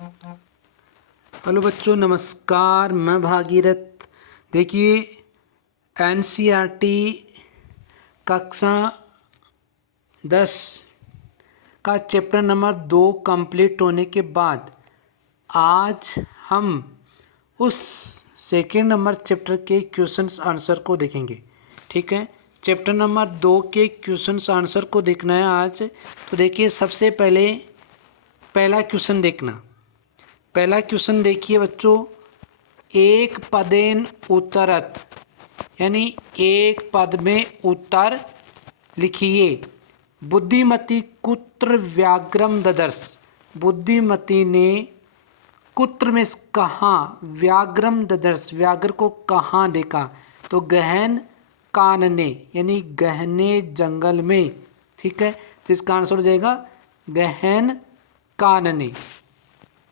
Hello बच्चों, नमस्कार। मैं भागीरथ। देखिए, एनसीईआरटी कक्षा 10 का चैप्टर नंबर 2 कंप्लीट होने के बाद आज हम उस सेकेंड नंबर चैप्टर के क्वेश्चंस आंसर को देखेंगे। ठीक है, चैप्टर नंबर 2 के क्वेश्चंस आंसर को देखना है आज। तो देखिए, सबसे पहले पहला क्वेश्चन देखना। पहला क्वेश्चन देखिए बच्चों, एक पदेन उत्तरत, यानी एक पद में उत्तर लिखिए। बुद्धिमती कुत्र व्याघ्रम ददर्श। बुद्धिमती ने कुत्र में कहाँ व्याघ्रम ददर्श, व्याघ्र को कहाँ देखा? तो गहन कानने, यानी गहने जंगल में। ठीक है, तो इसका आंसर हो जाएगा गहन कानने।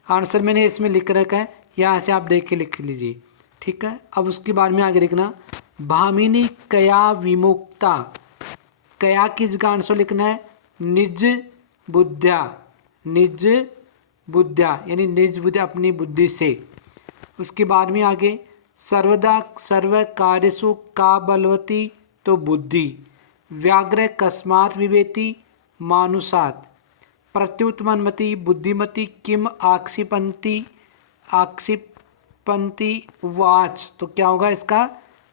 आंसर मैंने इसमें लिख रखा है, यहाँ से आप देख के लिख लीजिए। ठीक है, अब उसके बाद में आगे लिखना, भामिनी कया विमुक्ता। कया किस का आंसर लिखना है? निज बुद्ध्या। निज बुद्ध्या यानी निज बुद्धि, अपनी बुद्धि से। उसके बाद में आगे, सर्वदा सर्व कार्यसु का बलवती, तो बुद्धि। व्याघ्र कस्मात् विवेति, मानुषात्। प्रत्युत्मन्मति बुद्धिमति किम आक्षिपन्ति, आक्षिपन्ति वाच, तो क्या होगा इसका?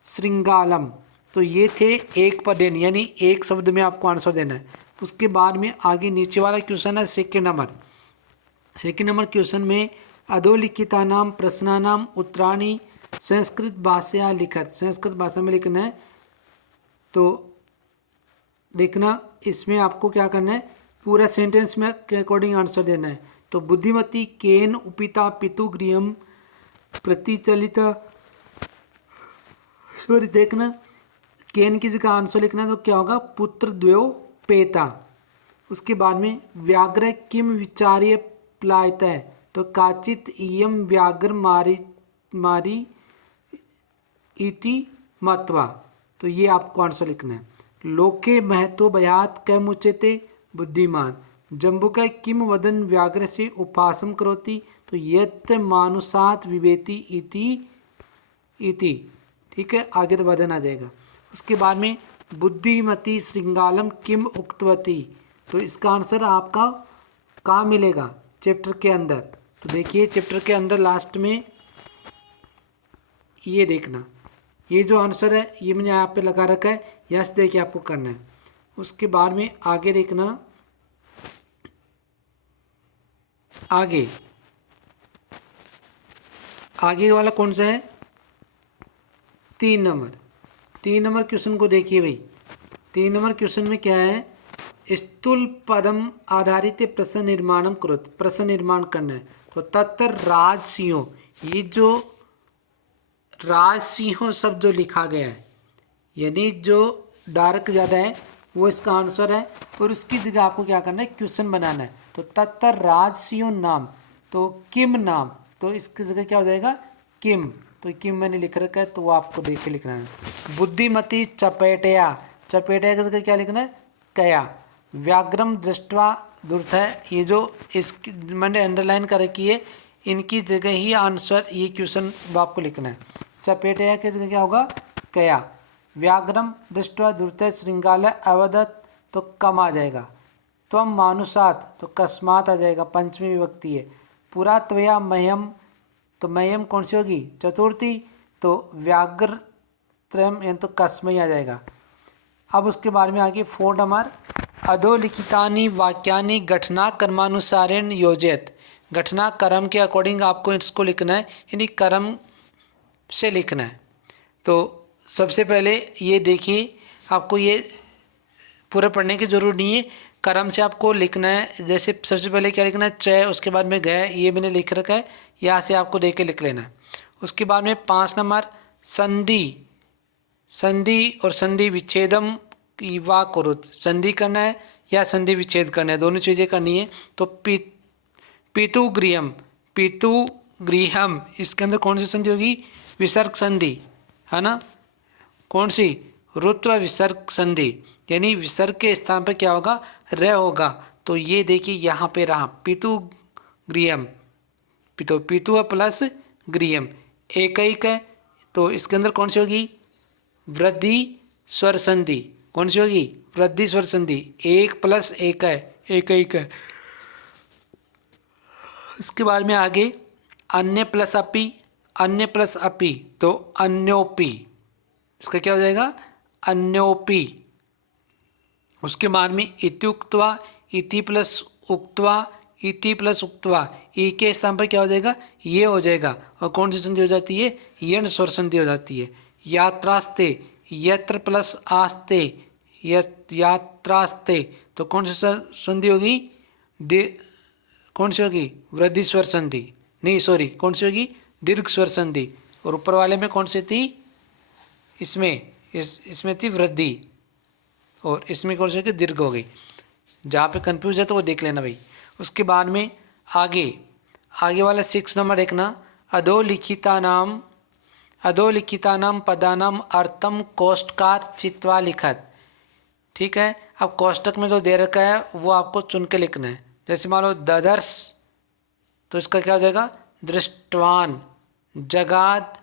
श्रृंगालम। तो ये थे एक पदेन, यानी एक शब्द में आपको आंसर देना है। उसके बाद में आगे नीचे वाला क्वेश्चन है second number. Second number question में अधोलिखितानां प्रश्नानां उत्तराणि संस्कृत भाषया लिखत। संस्कृत भाषा में लिखना है। तो देखना, इसमें आपको क्या करना है, पूरा सेंटेंस में के अकॉर्डिंग आंसर देना है। तो बुद्धिमती केन उपिता पितु गृहम प्रतिचलित, सॉरी देखना, केन की जगह आंसर लिखना है। तो क्या होगा? पुत्र द्वयो पेता। उसके बाद में व्याघ्र किम विचार्य प्लायत है, तो काचित इयम व्याघ्र मारी मारी इति मत्वा। तो ये आपको आंसर लिखना है। लोके महतो भयात कै मुच्यते, बुद्धिमान। जम्बुक किम वदन व्याघ्र से उपासम करोति, तो यत मानुषात् विवेति इति। ठीक है, आगे तो वदन आ जाएगा। उसके बाद में बुद्धिमती श्रृंगालम किम उक्तवती, तो इसका आंसर आपका कहाँ मिलेगा? चैप्टर के अंदर। तो देखिए, चैप्टर के अंदर लास्ट में ये देखना, ये जो आंसर है ये मैंने यहाँ पे लगा रखा है, यस देखिए आपको करना है। उसके बाद में आगे देखना, आगे वाला कौन सा है? 3 नंबर। 3 नंबर क्वेश्चन को देखिए भाई। 3 नंबर क्वेश्चन में क्या है? स्थूल पदम आधारित प्रश्न निर्माणम करो। प्रश्न निर्माण करना है। तो तत्र राजसिंहो, ये जो राजसिंहो शब्द जो लिखा गया है, यानी जो डार्क ज़्यादा है वो इसका आंसर है। और उसकी जगह आपको क्या करना है? क्वेश्चन बनाना है। तो तत्र राजसिंहो नाम, तो किम नाम, तो इसकी जगह क्या हो जाएगा? किम। तो किम मैंने लिख रखा है, तो वो आपको देख के लिखना है। बुद्धिमती चपेटया, चपेटया की जगह क्या लिखना है? कया। व्याघ्रम दृष्ट्वा दुर्थ है, ये जो इसकी मैंने अंडरलाइन कर रखी है, इनकी जगह ही आंसर ये क्वेश्चन आपको लिखना है। चपेटया की जगह क्या होगा? कया। व्याघ्रम दृष्ट्वा दुर्त श्रृंगाल अवदत, तो कम आ जाएगा। त्वम मानुषात, तो कस्मात आ जाएगा, पंचमी विभक्ति है। पुरा त्वया मह्यम, तो मह्यम कौन सी होगी? चतुर्थी, तो व्याघ्र त्रयम यानी तो कस्मई आ जाएगा। अब उसके बारे में आगे 4 नंबर, अधोलिखितानि वाक्यानि घटना कर्मानुसारेण योजयत। घटना कर्म के अकॉर्डिंग आपको इसको लिखना है, यानी कर्म से लिखना है। तो सबसे पहले ये देखिए, आपको ये पूरा पढ़ने की जरूरत नहीं है, कर्म से आपको लिखना है। जैसे सबसे पहले क्या लिखना है? च, उसके बाद में गए, ये मैंने लिख रखा है, यहाँ से आपको देख के लिख लेना है। उसके बाद में 5 नंबर, संधि। संधि और संधि विच्छेदम वा कुरुत, संधि करना है या संधि विच्छेद करना है, दोनों चीज़ें करनी है। तो पितु गृहम, पितु गृहम, इसके अंदर कौन सी संधि होगी? विसर्ग संधि है ना। कौन सी? रुत्व विसर्ग संधि, यानी विसर्ग के स्थान पर क्या होगा? र होगा। तो ये देखिए यहाँ पे रहा पितु गृहम, तो पितुः प्लस गृहम एकैक है, तो इसके अंदर कौन सी होगी? वृद्धि स्वर संधि। कौन सी होगी? वृद्धि स्वर संधि। एक प्लस एक है, एकैक है। इसके बाद में आगे अन्य प्लस अपि, अन्य प्लस अपि तो अन्योपि। इसका क्या हो जाएगा? अन्योपि। उसके बाद में इति उक्त्वा, इति प्लस उक्त्वा, इति प्लस उक्त्वा, ई के स्थान पर क्या हो जाएगा? ये हो जाएगा। और कौन सी संधि हो जाती है? यण स्वर संधि हो जाती है। यात्रास्ते, यत्र प्लस आस्ते, यात्रास्ते तो कौन सी संधि होगी? कौन सी होगी? वृद्धि स्वर संधि। नहीं सॉरी, कौन सी होगी? दीर्घ स्वर संधि। और ऊपर वाले में कौन सी थी? इसमें थी वृद्धि, और इसमें कौन सी होगी? दीर्घ हो गई। जहाँ पे कंफ्यूज है तो वो देख लेना भाई। उसके बाद में आगे वाला 6 नंबर देखना। अधोलिखितानाम पदानाम अर्थम कोष्टकार चित्वा लिखत। ठीक है, अब कोष्टक में जो दे रखा है वो आपको चुन के लिखना है। जैसे मान लो ददर्श, तो इसका क्या हो जाएगा? दृष्टवान। जगाद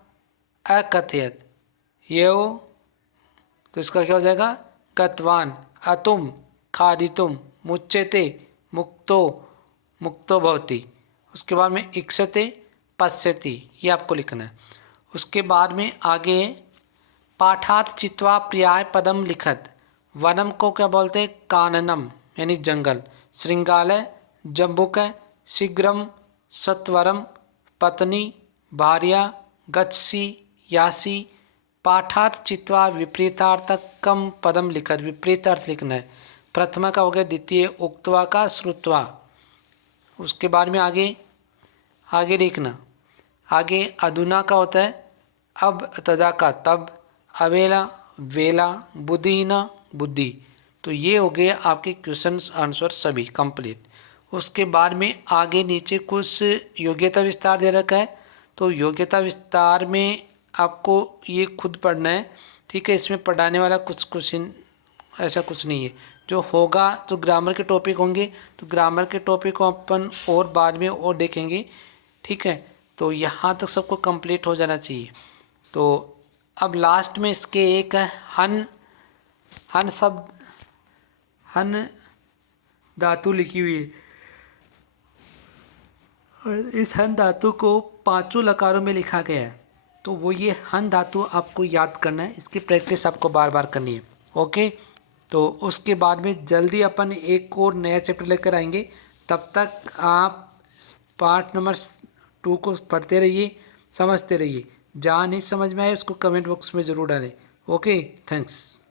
अकथयत, यो तो इसका क्या हो जाएगा? गतवान। अतुम खादितुम, मुच्यते मुक्तो भवति। उसके बाद में इक्षते पश्यति, ये आपको लिखना है। उसके बाद में आगे पाठात चित्वा प्रियाय पदम लिखत। वनम को क्या बोलते हैं? काननम यानी जंगल। श्रृंगालय जम्बुक, शीघ्रम सत्वरम, पत्नी भार्या, गच्छसि यासी। पाठात चित्वा विपरीतार्थकम पदम लिखत, विपरीतार्थ लिखना है। प्रथमा का हो गया, द्वितीय उक्त्वा का श्रुत्वा। उसके बाद में आगे लिखना। आगे अधुना का होता है अब, तदा का तब, अवेला वेला, बुद्धिहीना बुद्धि। तो ये हो गए आपके क्वेश्चन आंसर सभी कंप्लीट। उसके बाद में आगे नीचे कुछ योग्यता विस्तार दे रखा है, तो योग्यता विस्तार में आपको ये खुद पढ़ना है। ठीक है, इसमें पढ़ाने वाला कुछ क्वेश्चन ऐसा कुछ नहीं है। जो होगा तो ग्रामर के टॉपिक होंगे, तो ग्रामर के टॉपिक को अपन और बाद में और देखेंगे। ठीक है, तो यहाँ तक सबको कंप्लीट हो जाना चाहिए। तो अब लास्ट में इसके एक है हन शब्द, हन धातु लिखी हुई है, और इस हन धातु को 5 लकारों में लिखा गया है। तो वो ये हन धातु आपको याद करना है, इसकी प्रैक्टिस आपको बार बार करनी है। ओके, तो उसके बाद में जल्दी अपन एक और नया चैप्टर लेकर आएंगे। तब तक आप पार्ट नंबर 2 को पढ़ते रहिए, समझते रहिए। जहाँ नहीं समझ में आए उसको कमेंट बॉक्स में ज़रूर डालें। Okay, thanks.